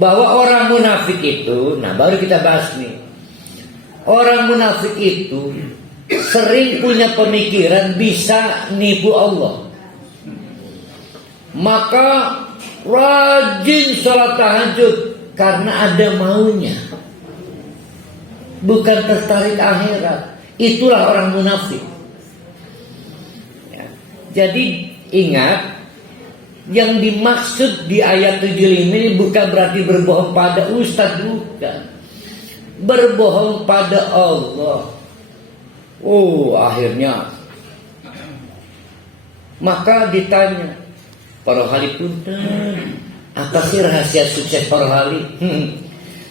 bahwa orang munafik itu, nah baru kita bahas nih. Orang munafik itu sering punya pemikiran bisa nipu Allah. Maka rajin sholat tahajud karena ada maunya, bukan tertarik akhirat. Itulah orang munafik. Ya. Jadi ingat, yang dimaksud di ayat 75 ini bukan berarti berbohong pada ustaz, bukan. Berbohong pada Allah. Oh, akhirnya maka ditanya, para hali punten, apa sih rahasia sukses para hali?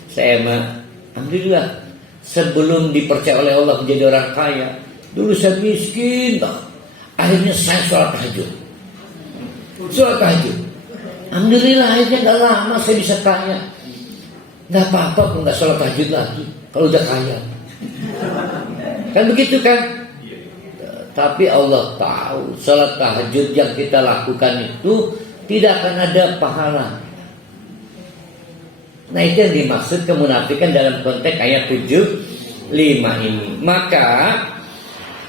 Saya mah alhamdulillah, sebelum dipercaya oleh Allah menjadi orang kaya, dulu saya miskin, akhirnya saya sholat tahajud. Sholat tahajud, alhamdulillah akhirnya gak lama saya bisa kaya. Gak apa-apa kok gak sholat tahajud lagi kalau udah kaya. Kan begitu kan? Tapi Allah tahu sholat tahajud yang kita lakukan itu tidak akan ada pahala. Nah, itu yang dimaksud kemunafikan dalam konteks ayat 75 ini.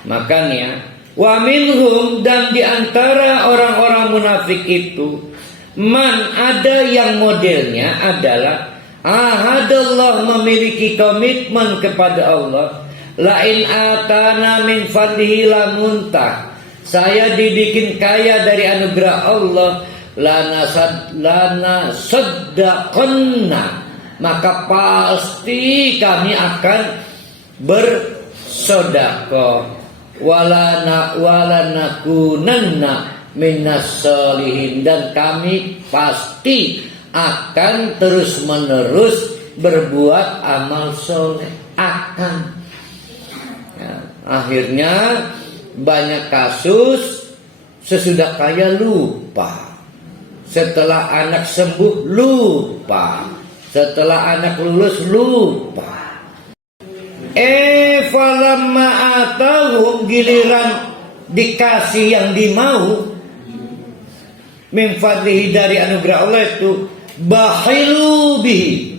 Makanya wa minhum, dan diantara orang-orang munafik itu, man, ada yang modelnya adalah ahadallah, memiliki komitmen kepada Allah, lain atana min fadlihi la muntah, saya dibikin kaya dari anugerah Allah, lana saddaqanna, maka pasti kami akan bersedekah, walana nakunanna minas sholihin, dan kami pasti akan terus menerus berbuat amal soleh. Akhirnya banyak kasus sesudah kaya lupa, setelah anak sembuh lupa, setelah anak lulus lupa. Falamma atahum, giliran dikasih yang dimau, min fadlihi, dari anugerah Allah itu, bakhilu bihi,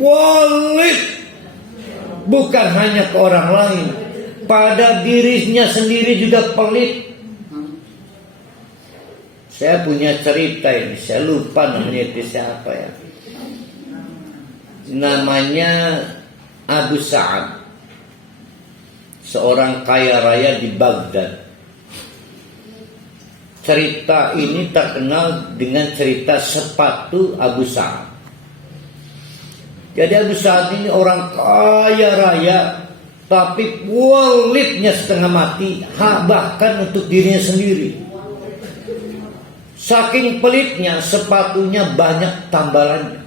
walid, bukan hanya ke orang lain, pada dirinya sendiri juga pelit. Saya punya cerita ini, saya lupa namanya itu siapa ya. Namanya Abu Sa'ad, seorang kaya raya di Baghdad. Cerita ini terkenal dengan cerita sepatu Abu Sa'ad. Jadi Abu Sa'ad ini orang kaya raya, tapi walidnya setengah mati, bahkan untuk dirinya sendiri. Saking pelitnya, sepatunya banyak tambalannya,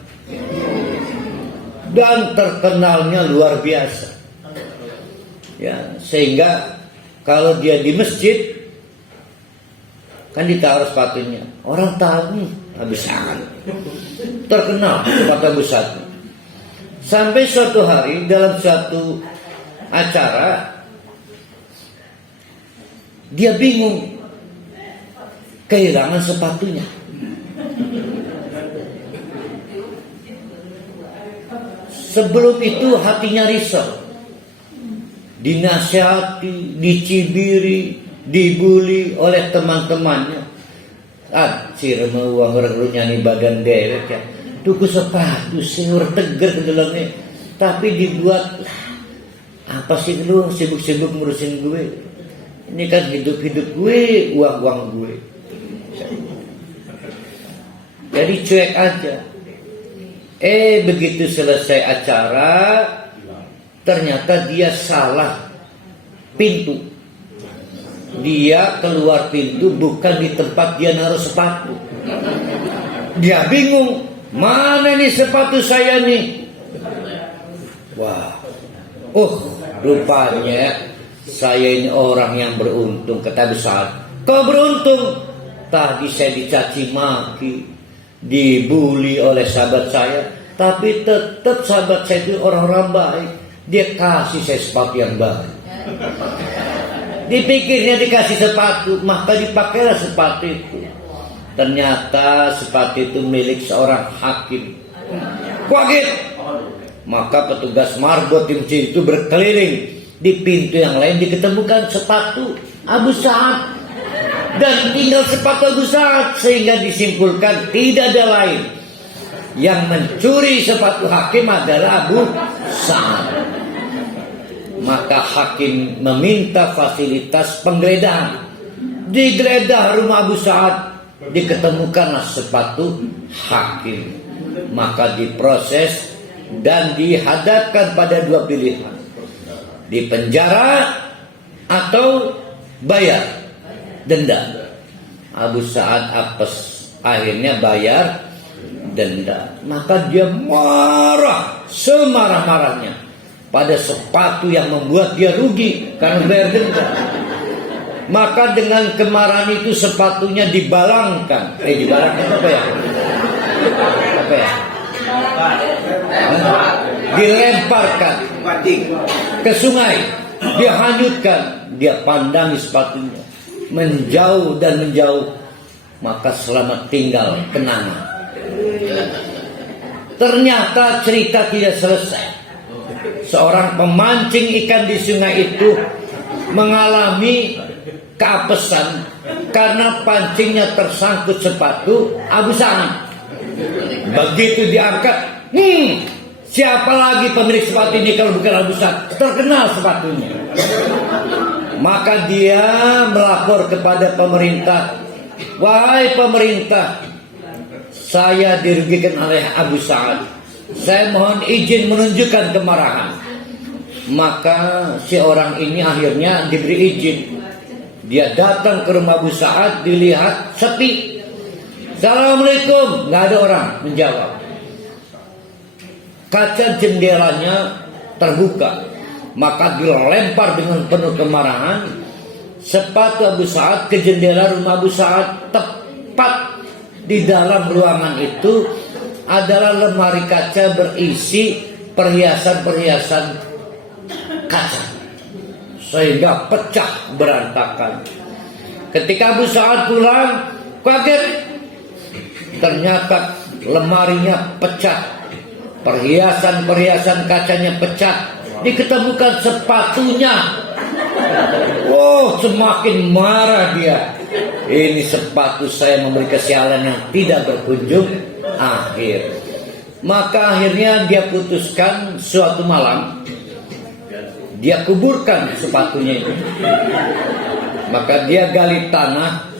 dan terkenalnya luar biasa. Ya, sehingga kalau dia di masjid kan ditaruh sepatunya, orang tahu Abu Sa'ad, terkenal sepatu Abu Sa'ad. Sampai suatu hari dalam suatu acara, dia bingung, kehilangan sepatunya. Sebelum itu hatinya risau, dinasihati, dicibiri, dibully oleh teman-temannya. Sirma uang rerunya nih badan dewek ya, tuku sepatu seur teger ke dalamnya, tapi dibuat apa sih lu sibuk-sibuk ngurusin gue, ini kan hidup-hidup gue, uang-uang gue. Jadi cuek aja. Begitu selesai acara, ternyata dia salah pintu. Dia keluar pintu bukan di tempat dia naruh sepatu. Dia bingung, mana nih sepatu saya nih? Wah, rupanya saya ini orang yang beruntung, kata besar. Kau beruntung? Tadi saya dicaci maki, dibully oleh sahabat saya, tapi tetap sahabat saya itu orang-orang baik. Dia kasih saya sepatu yang baru. Dipikirnya dikasih sepatu, maka dipakailah sepatu itu. Ternyata sepatu itu milik seorang hakim. Kaget. Maka petugas marbot di masjid itu berkeliling. Di pintu yang lain diketemukan sepatu Abu Sa'ad. Dan tinggal sepatu Abu Sa'ad. Sehingga disimpulkan tidak ada lain yang mencuri sepatu hakim adalah Abu Sa'ad. Maka hakim meminta fasilitas penggeledahan. Digeledah rumah Abu Sa'ad, diketemukanlah sepatu hakim. Maka diproses dan dihadapkan pada dua pilihan: dipenjara atau bayar denda. Abu Sa'ad apes, akhirnya bayar denda. Maka dia marah semarah-marahnya pada sepatu yang membuat dia rugi karena bayar denda. Maka dengan kemarahan itu sepatunya dibalangkan. Dibalangkan apa ya? Apa ya? Dilemparkan ke sungai, dihanyutkan. Dia pandangi sepatunya menjauh dan menjauh. Maka selamat tinggal kenangan. Ternyata cerita tidak selesai. Seorang pemancing ikan di sungai itu mengalami keapesan karena pancingnya tersangkut sepatu Abu Sa'ad. Begitu diangkat, siapa lagi pemilik sepatu ini kalau bukan Abu Sa'ad? Terkenal sepatunya. Maka dia melapor kepada pemerintah. Wahai pemerintah, saya dirugikan oleh Abu Sa'ad. Saya mohon izin menunjukkan kemarahan. Maka si orang ini akhirnya diberi izin. Dia datang ke rumah Abu Sa'ad, dilihat sepi. Assalamualaikum, nggak ada orang menjawab. Kaca jendelanya terbuka. Maka dilempar dengan penuh kemarahan sepatu Abu Sa'ad ke jendela rumah Abu Sa'ad. Tepat di dalam ruangan itu adalah lemari kaca berisi perhiasan-perhiasan kaca, sehingga pecah berantakan. Ketika Abu Sa'ad pulang, kaget. Ternyata lemarinya pecah, perhiasan-perhiasan kacanya pecah, diketemukan sepatunya. Oh, semakin marah dia. Ini sepatu saya memberi kesialan yang tidak berkunjung akhir. Maka akhirnya dia putuskan suatu malam dia kuburkan sepatunya itu. Maka dia gali tanah.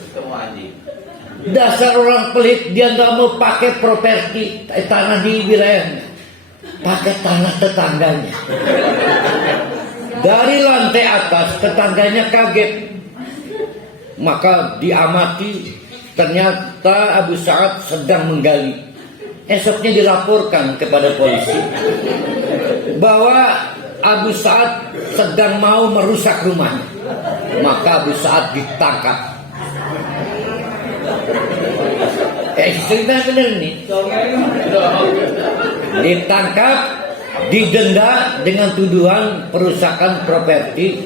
Dasar orang pelit, dia nggak mau pakai properti tanah di wilayahnya, pakai tanah tetangganya. Dari lantai atas tetangganya kaget. Maka diamati, ternyata Abu Sa'ad sedang menggali. Esoknya dilaporkan kepada polisi bahwa Abu Sa'ad sedang mau merusak rumahnya. Maka Abu Sa'ad ditangkap. Cerita benar nih. Ditangkap, didenda dengan tuduhan perusakan properti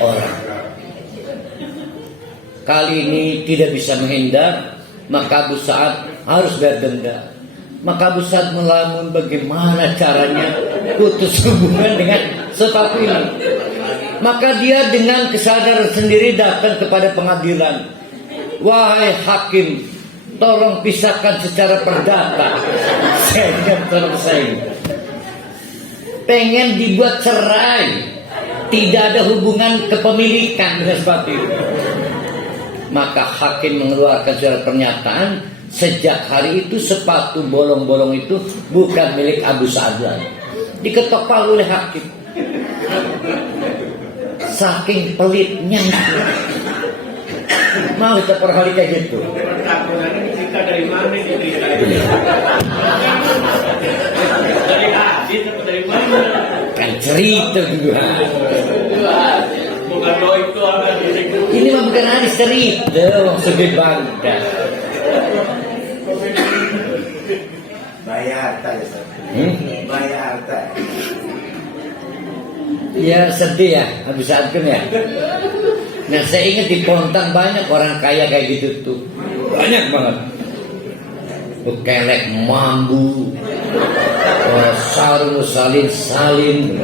orang. Kali ini tidak bisa menghindar, maka Abu Sa'ad harus bayar denda. Maka Abu Sa'ad melamun bagaimana caranya putus hubungan dengan sepatu ini. Maka dia dengan kesadaran sendiri datang kepada pengadilan. Wahai hakim, tolong pisahkan secara perdata. Saya tolong saya. Pengen dibuat cerai, tidak ada hubungan kepemilikan dengan sepatu itu. Maka hakim mengeluarkan surat pernyataan, sejak hari itu sepatu bolong-bolong itu bukan milik Abu Sa'ad lagi. Diketok palu oleh hakim. Saking pelitnya. Mau kita perhali kayak gitu. Cerita dari mana ini? Dari hadis atau dari mana? Kan cerita juga. Bukan doa itu ada. Ini mah bukan hadis, cerita. Sebut bangda. Bayar harta ya, bayar harta. Ya sedih ya, Habis Sa'ad ya. Nah saya ingat di Pontang banyak orang kaya kayak gitu tuh, banyak banget. kelek mambu, sarung salin salin.